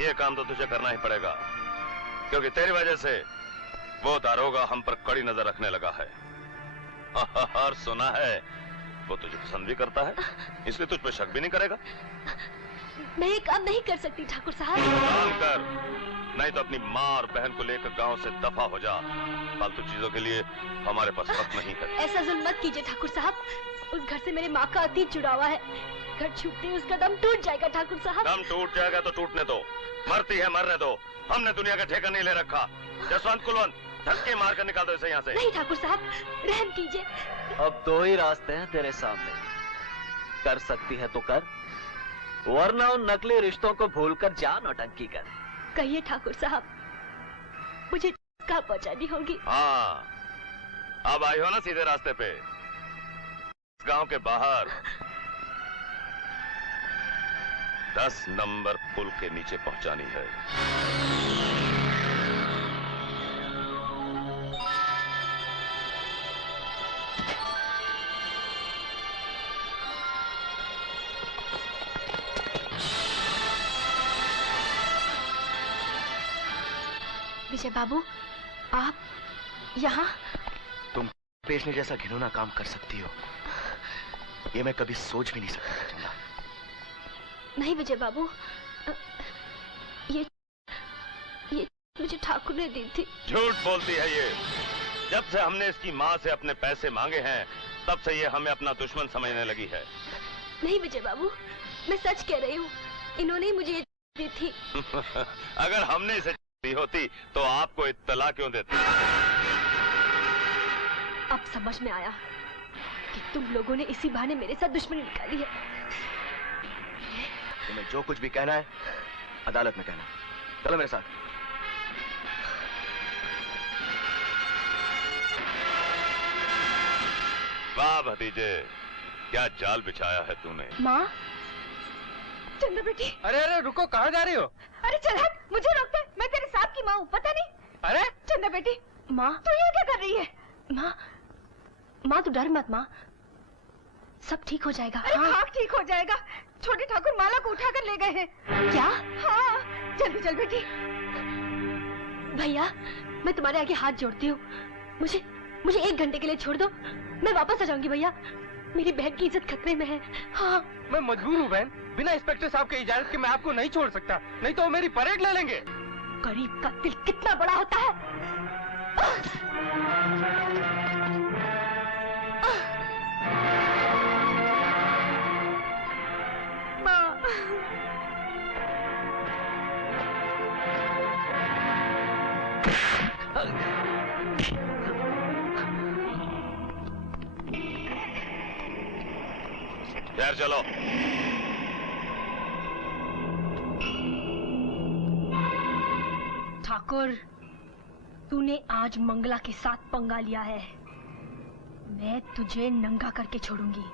ये काम तो तुझे करना ही पड़ेगा, क्योंकि तेरी वजह से वो दारोगा हम पर कड़ी नजर रखने लगा है। और सुना है वो तुझे पसंद भी करता है, इसलिए तुझ पर शक भी नहीं करेगा। मैं ये काम नहीं कर सकती ठाकुर साहब। काम कर, नहीं तो अपनी माँ और बहन को लेकर गांव से दफा हो जा। फालतू चीजों के लिए हमारे पास वक्त नहीं है। ऐसा जुल्म मत कीजिए ठाकुर साहब, उस घर से मेरे माँ का अतीत जुड़ा हुआ है। घर छूटते ही उसका दम टूट जाएगा ठाकुर साहब। दम टूट जाएगा तो टूटने दो, मरती है मरने दो। हमने दुनिया का ठेका नहीं ले रखा। जसवंत कुलवंत, धक्के मार कर निकाल दो इसे यहाँ से। नहीं ठाकुर साहब, रहम कीजिए। अब दो ही रास्ते हैं तेरे सामने, कर सकती है तो कर, वरना उन नकली रिश्तों को भूलकर जा नौटंकी कर। कहिए ठाकुर साहब, मुझे कहाँ पहुँचानी होगी? हाँ, अब आई हो ना सीधे रास्ते पे। गांव के बाहर 10 नंबर पुल के नीचे पहुंचानी है। विजय बाबू, आप यहाँ? तुम बेचने जैसा घिनौना काम कर सकती हो, ये मैं कभी सोच भी नहीं सकता था चंदा। नहीं विजय बाबू, ये मुझे ठाकुर ने दी थी। झूठ बोलती है ये। जब से हमने इसकी माँ से अपने पैसे मांगे हैं, तब से ये हमें अपना दुश्मन समझने लगी है। नहीं विजय बाबू, मैं सच कह रही हूँ, इन्होंने ही मुझे ये दी थी। अगर हमने इसे दी होती तो आपको इत्तला क्यों देते? अब समझ में आया कि तुम लोगों ने इसी बहाने मेरे साथ दुश्मनी निकाली है। तुम्हें जो कुछ भी कहना है अदालत में कहना। चलो मेरे साथ। वाह भतीजे, क्या जाल बिछाया है तूने। माँ, चंदा बेटी। अरे अरे रुको, कहाँ जा रही हो? अरे चल हट, मुझे रोक दे, मैं तेरे साथ की माँ हूँ, पता नहीं? अरे चंदा बेटी। माँ, तू ये क्या कर रही है? माँ तू डर मत माँ, सब ठीक हो जाएगा। अरे हाँ ठीक हो जाएगा, छोटे ठाकुर माला को उठाकर ले गए हैं। क्या? हाँ, जल्दी चल बेटी। भैया, मैं तुम्हारे आगे हाथ जोड़ती हूँ, मुझे 1 घंटे के लिए छोड़ दो, मैं वापस आ जाऊंगी। भैया, मेरी बहन की इज्जत खतरे में है। हाँ, मैं मजबूर हूँ बहन, बिना इंस्पेक्टर साहब की इजाजत के मैं आपको नहीं छोड़ सकता, नहीं तो वो मेरी परेड ले लेंगे। गरीब का दिल कितना बड़ा होता है। यार चलो। ठाकुर, तूने आज मंगला के साथ पंगा लिया है, मैं तुझे नंगा करके छोड़ूंगी।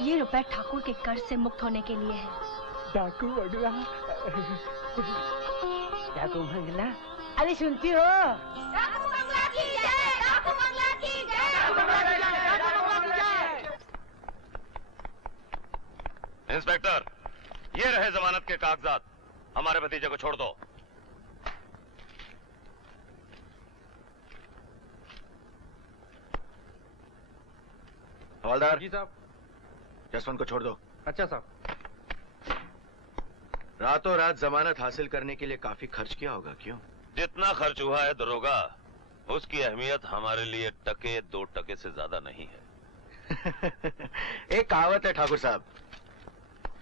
ये रुपए ठाकुर के कर्ज से मुक्त होने के लिए है। डाकू मंगला, डाकू मंगला, अरे सुनती हो? डाकू मंगला की जय, डाकू मंगला की जय, डाकू मंगला की जय, डाकू मंगला की जय। इंस्पेक्टर, ये रहे जमानत के कागजात, हमारे भतीजे को छोड़ दो। हवलदार जी साहब। जसवंत को छोड़ दो। अच्छा साहब। रातों रात जमानत हासिल करने के लिए काफी खर्च किया होगा, क्यों? जितना खर्च हुआ है दरोगा, उसकी अहमियत हमारे लिए 1-2 टके से ज्यादा नहीं है। एक कहावत है ठाकुर साहब,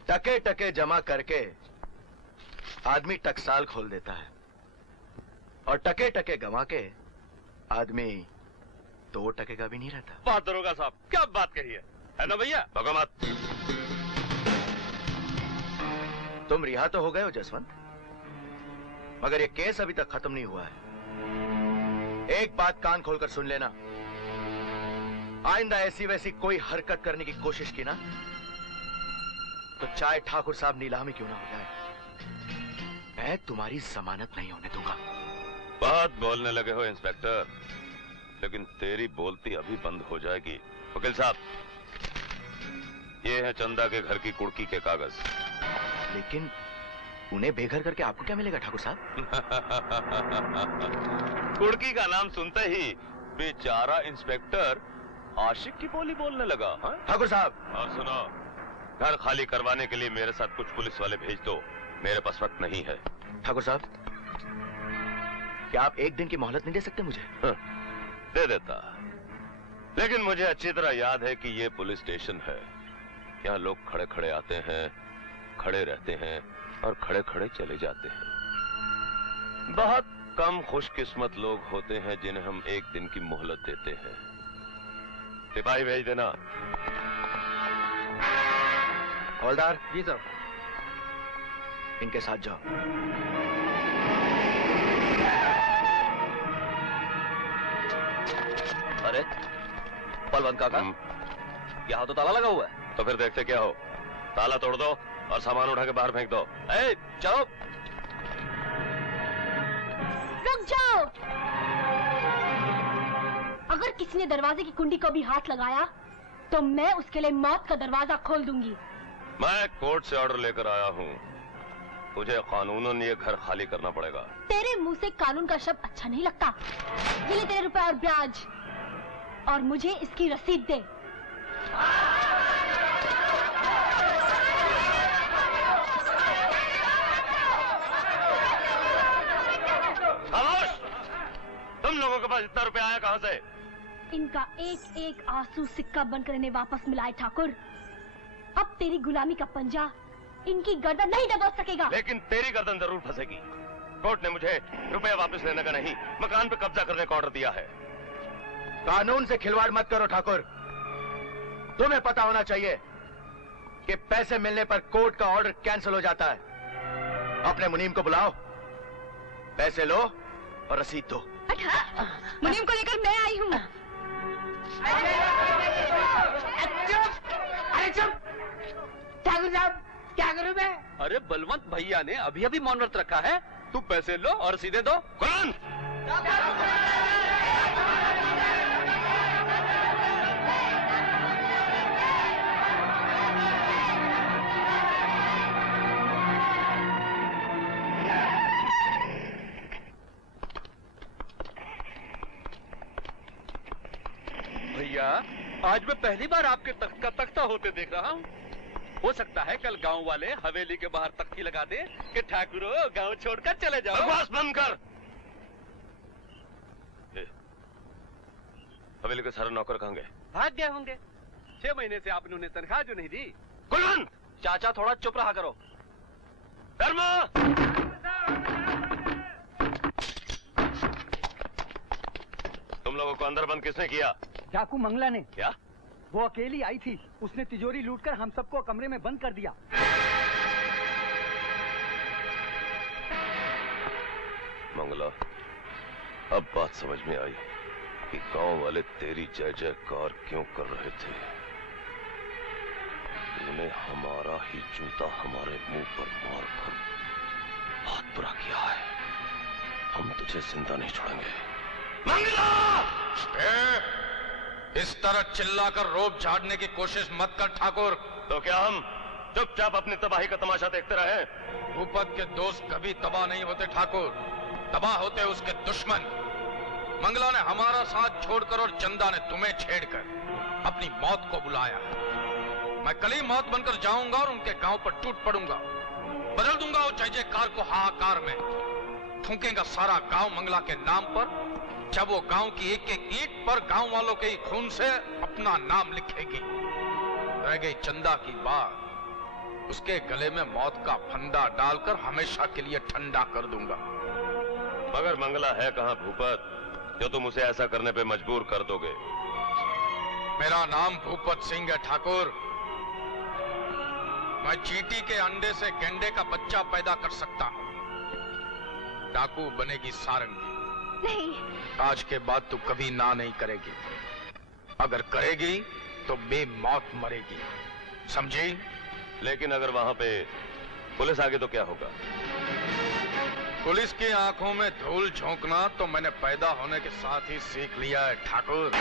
टके टके जमा करके आदमी टकसाल खोल देता है, और टके टके गंवा के आदमी 2 टके का भी नहीं रहता। बात दरोगा साहब, क्या बात कही है ना भैया? भगो मत। तुम रिहा तो हो गए हो जसवंत, मगर ये केस अभी तक खत्म नहीं हुआ है। एक बात कान खोलकर सुन लेना, आइंदा ऐसी वैसी कोई हरकत करने की कोशिश की ना, तो चाहे ठाकुर साहब नीलामी क्यों ना हो जाए, मैं तुम्हारी जमानत नहीं होने दूंगा। बहुत बोलने लगे हो इंस्पेक्टर, लेकिन तेरी बोलती अभी बंद हो जाएगी। वकील साहब, ये है चंदा के घर की कुड़की के कागज। लेकिन उन्हें बेघर करके आपको क्या मिलेगा ठाकुर साहब? कुड़की का नाम सुनते ही बेचारा इंस्पेक्टर आशिक की बोली बोलने लगा। ठाकुर साहब, और सुनो, घर खाली करवाने के लिए मेरे साथ कुछ पुलिस वाले भेज दो, मेरे पास वक्त नहीं है। ठाकुर साहब, क्या आप एक दिन की मोहलत नहीं दे सकते मुझे? दे देता, लेकिन मुझे अच्छी तरह याद है कि ये पुलिस स्टेशन है। यहाँ लोग खड़े खड़े आते हैं, खड़े रहते हैं और खड़े खड़े चले जाते हैं। बहुत कम खुशकिस्मत लोग होते हैं जिन्हें हम एक दिन की मोहलत देते हैं। सिपाही भेज देना। हवलदार जी सर। इनके साथ जाओ। अरे बलवंत काका, यहाँ तो ताला लगा हुआ है। तो फिर देखते क्या हो, ताला तोड़ दो और सामान उठा के बाहर फेंक दो। ए, चलो। रुक जाओ। अगर किसी ने दरवाजे की कुंडी को भी हाथ लगाया तो मैं उसके लिए मौत का दरवाजा खोल दूंगी। मैं कोर्ट से ऑर्डर लेकर आया हूँ, मुझे कानूनन ये घर खाली करना पड़ेगा। तेरे मुंह से कानून का शब्द अच्छा नहीं लगता। ये ले तेरे रुपए और ब्याज, और मुझे इसकी रसीद दे। खामोश! तुम लोगों के पास इतना रुपया आया कहाँ से? इनका एक एक आंसू सिक्का बनकर इन्हें वापस मिलाए ठाकुर। अब तेरी गुलामी का पंजा इनकी गर्दन नहीं दबोच सकेगा। लेकिन तेरी गर्दन जरूर फंसेगी। कोर्ट ने मुझे रुपया वापस लेने का नहीं, मकान पे कब्जा करने का ऑर्डर दिया है। कानून से खिलवाड़ मत करो ठाकुर। तुम्हें पता होना चाहिए कि पैसे मिलने पर कोर्ट का ऑर्डर कैंसिल हो जाता है। अपने मुनीम को बुलाओ, पैसे लो और रसीद दो। मुनीम को लेकर मैं आई हूँ। अरे चुप! ठाकुर साहब, क्या करूं मैं? अरे बलवंत भैया ने अभी अभी मौन व्रत रखा है, तू पैसे लो और सीधे दो। कौन? भैया, आज मैं पहली बार आपके तख्त का तख्ता होते देख रहा हूँ। हो सकता है कल गांव वाले हवेली के बाहर तख्ती लगा दे कि ठाकुरो गांव छोड़कर चले जाओ। बकवास बंद कर। हवेली के सारे नौकर कहाँ गए? भाग गए होंगे। 6 महीने से आपने उन्हें तनख्वाह जो नहीं दी। कुलवंत! चाचा थोड़ा चुप रहा करो। धर्मा! तुम लोगों को अंदर बंद किसने किया? डाकू मंगला ने। क्या? वो अकेली आई थी, उसने तिजोरी लूटकर हम सबको कमरे में बंद कर दिया। मंगला, अब बात समझ में आई कि गांव वाले तेरी जय जयकार क्यों कर रहे थे। तूने हमारा ही जूता हमारे मुंह पर मारकर बहुत बुरा किया है। हम तुझे जिंदा नहीं छोड़ेंगे। मंगला! इस तरह चिल्लाकर रोब झाड़ने की कोशिश मत कर ठाकुर। तो क्या हम चुपचाप अपनी तबाही का तमाशा देखते रहे? भूपत के दोस्त कभी तबाह नहीं होते ठाकुर, तबाह होते उसके दुश्मन। मंगला ने हमारा साथ छोड़कर और चंदा ने तुम्हें छेड़कर अपनी मौत को बुलाया। मैं कल ही मौत बनकर जाऊंगा और उनके गांव पर टूट पड़ूंगा। बदल दूंगा वो जय जयकार को हाहाकार में। थूकेगा सारा गांव मंगला के नाम पर। जब वो गांव की एक एक ईंट पर गांव वालों के ही खून से अपना नाम लिखेगी। रह गई चंदा की बात, उसके गले में मौत का फंदा डालकर हमेशा के लिए ठंडा कर दूंगा। मगर मंगला है कहाँ भूपत, जो तुम उसे ऐसा करने पे मजबूर कर दोगे? मेरा नाम भूपत सिंह है ठाकुर। मैं चींटी के अंडे से गेंडे का बच्चा पैदा कर सकता हूँ। डाकू बनेगी सारंगी। नहीं। आज के बाद तू कभी ना नहीं करेगी। अगर करेगी तो बेमौत मरेगी, समझी? लेकिन अगर वहां पे पुलिस आ गई तो क्या होगा? पुलिस की आंखों में धूल झोंकना तो मैंने पैदा होने के साथ ही सीख लिया है ठाकुर।